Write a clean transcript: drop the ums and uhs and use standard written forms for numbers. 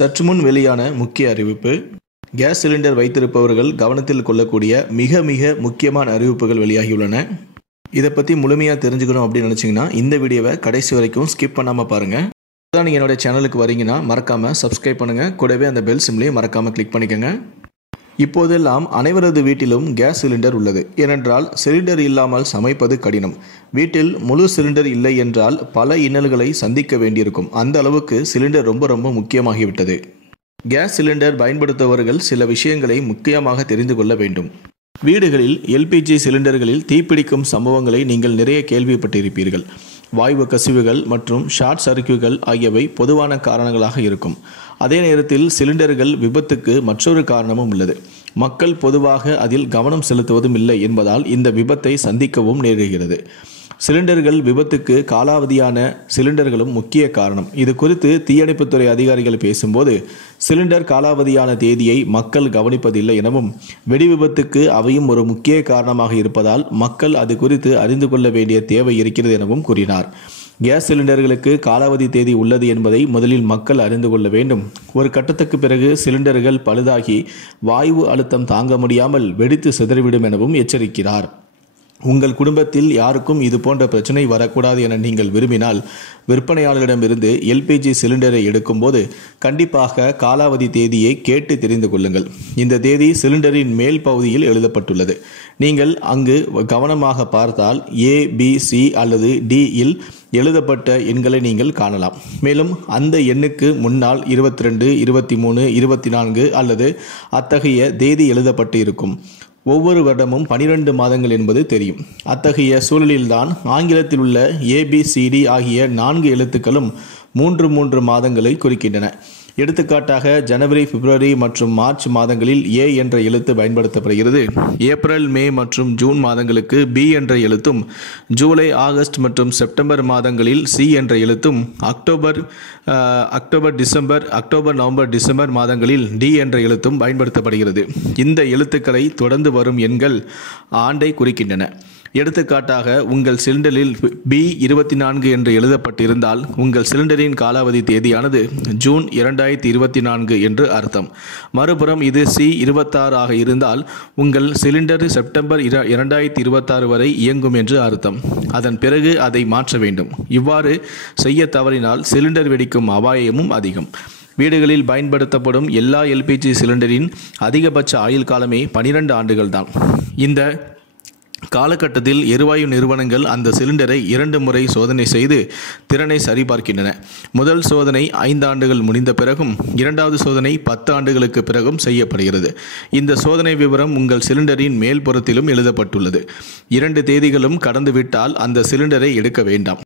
சற்று முன் வெளியான முக்கிய அறிவிப்பு. கேஸ் சிலிண்டர் வைத்திருப்பவர்கள் கவனத்தில் கொள்ளக்கூடிய மிக மிக முக்கியமான அறிவிப்புகள் வெளியாகியுள்ளன. இதை பற்றி முழுமையாக தெரிஞ்சுக்கணும் அப்படின்னு நினச்சிங்கன்னா இந்த வீடியோவை கடைசி வரைக்கும் ஸ்கிப் பண்ணாமல் பாருங்கள். அதான் நீங்கள் என்னோட சேனலுக்கு வரீங்கன்னா மறக்காமல் சப்ஸ்கிரைப் பண்ணுங்கள். கூடவே அந்த பெல் சிம்லையும் மறக்காமல் கிளிக் பண்ணிக்கோங்க. இப்போதெல்லாம் அனைவரது வீட்டிலும் கேஸ் சிலிண்டர் உள்ளது. ஏனென்றால் சிலிண்டர் இல்லாமல் சமைப்பது கடினம். வீட்டில் முழு சிலிண்டர் இல்லை என்றால் பல இன்னல்களை சந்திக்க வேண்டியிருக்கும். அந்த அளவுக்கு சிலிண்டர் ரொம்ப முக்கியமாகிவிட்டது. கேஸ் சிலிண்டர் பயன்படுத்துபவர்கள் சில விஷயங்களை முக்கியமாக தெரிந்து கொள்ள வேண்டும். வீடுகளில் எல்பிஜி சிலிண்டர்களில் தீப்பிடிக்கும் சம்பவங்களை நீங்கள் நிறைய கேள்விப்பட்டிருப்பீர்கள். வாயு கசிவுகள் மற்றும் ஷார்ட் சர்க்யூட்கள் ஆகியவை பொதுவான காரணங்களாக இருக்கும். அதே நேரத்தில் சிலிண்டர்கள் விபத்துக்கு மற்றொரு காரணமும் உள்ளது. மக்கள் பொதுவாக அதில் கவனம் செலுத்துவதும் இல்லை என்பதால் இந்த விபத்தை சந்திக்கவும் நேருகிறது. சிலிண்டர்கள் விபத்துக்கு காலாவதியான சிலிண்டர்களும் முக்கிய காரணம். இது குறித்து தீயணைப்புத்துறை அதிகாரிகள் பேசும்போது சிலிண்டர் காலாவதியான தேதியை மக்கள் கவனிப்பதில்லை எனவும் வெடி விபத்துக்கு அவையும் ஒரு முக்கிய காரணமாக இருப்பதால் மக்கள் அது குறித்து அறிந்து கொள்ள வேண்டிய தேவை இருக்கிறது எனவும் கூறினார். கேஸ் சிலிண்டர்களுக்கு காலாவதி தேதி உள்ளது என்பதை முதலில் மக்கள் அறிந்து கொள்ள வேண்டும். ஒரு கட்டத்துக்கு பிறகு சிலிண்டர்கள் பழுதாகி வாயு அழுத்தம் தாங்க முடியாமல் வெடித்து சிதறிவிடும் எனவும் எச்சரிக்கிறார். உங்கள் குடும்பத்தில் யாருக்கும் இது போன்ற பிரச்சனை வரக்கூடாது என நீங்கள் விரும்பினால் விற்பனையாளரிடமிருந்து எல்பிஜி சிலிண்டரை எடுக்கும்போது கண்டிப்பாக காலாவதி தேதியை கேட்டு தெரிந்து கொள்ளுங்கள். இந்த தேதி சிலிண்டரின் மேல் பகுதியில் எழுதப்பட்டுள்ளது. நீங்கள் அங்கு கவனமாக பார்த்தால் ABC அல்லது D இல் எழுதப்பட்ட எண்களை நீங்கள் காணலாம். மேலும் அந்த எண்ணுக்கு முன்னால் 22, 23, 24 அல்லது அத்தகைய தேதி எழுதப்பட்டு இருக்கும். ஒவ்வொரு வருடமும் 12 மாதங்கள் என்பது தெரியும். அத்தகைய சூழலில்தான் ஆங்கிலத்தில் உள்ள ABCD ஆகிய 4 எழுத்துக்களும் 3 மாதங்களை குறிக்கின்றன. எடுத்துக்காட்டாக ஜனவரி, பிப்ரவரி மற்றும் மார்ச் மாதங்களில் A என்ற எழுத்து பயன்படுத்தப்படுகிறது. ஏப்ரல், மே மற்றும் ஜூன் மாதங்களுக்கு B என்ற எழுத்தும், ஜூலை, ஆகஸ்ட் மற்றும் செப்டம்பர் மாதங்களில் C என்ற எழுத்தும், அக்டோபர், நவம்பர், டிசம்பர் மாதங்களில் D என்ற எழுத்தும் பயன்படுத்தப்படுகிறது. இந்த எழுத்துக்களை தொடர்ந்து வரும் எண்கள் ஆண்டை குறிக்கின்றன. எடுத்துக்காட்டாக உங்கள் சிலிண்டரில் B24 என்று எழுதப்பட்டிருந்தால் உங்கள் சிலிண்டரின் காலாவதி தேதியானது ஜூன் 2024 என்று அர்த்தம். மறுபுறம் இது C26 ஆக இருந்தால் உங்கள் சிலிண்டர் செப்டம்பர் 2026 வரை இயங்கும் என்று அர்த்தம். அதன் பிறகு அதை மாற்ற வேண்டும். இவ்வாறு செய்ய தவறினால் சிலிண்டர் வெடிக்கும் அபாயமும் அதிகம். வீடுகளில் பயன்படுத்தப்படும் எல்லா எல்பிஜி சிலிண்டரின் அதிகபட்ச ஆயுள் காலமே 12 ஆண்டுகள் தான். இந்த காலகட்டத்தில் எரிவாயு நிறுவனங்கள் அந்த சிலிண்டரை 2 முறை சோதனை செய்து திறனை சரிபார்க்கின்றன. முதல் சோதனை 5 ஆண்டுகள் முடிந்த பிறகும், இரண்டாவது சோதனை 10 ஆண்டுகளுக்கு பிறகும் செய்யப்படுகிறது. இந்த சோதனை விவரம் உங்கள் சிலிண்டரின் மேல்புறத்திலும் எழுதப்பட்டுள்ளது. 2 தேதிகளும் கடந்துவிட்டால் அந்த சிலிண்டரை எடுக்க வேண்டாம்.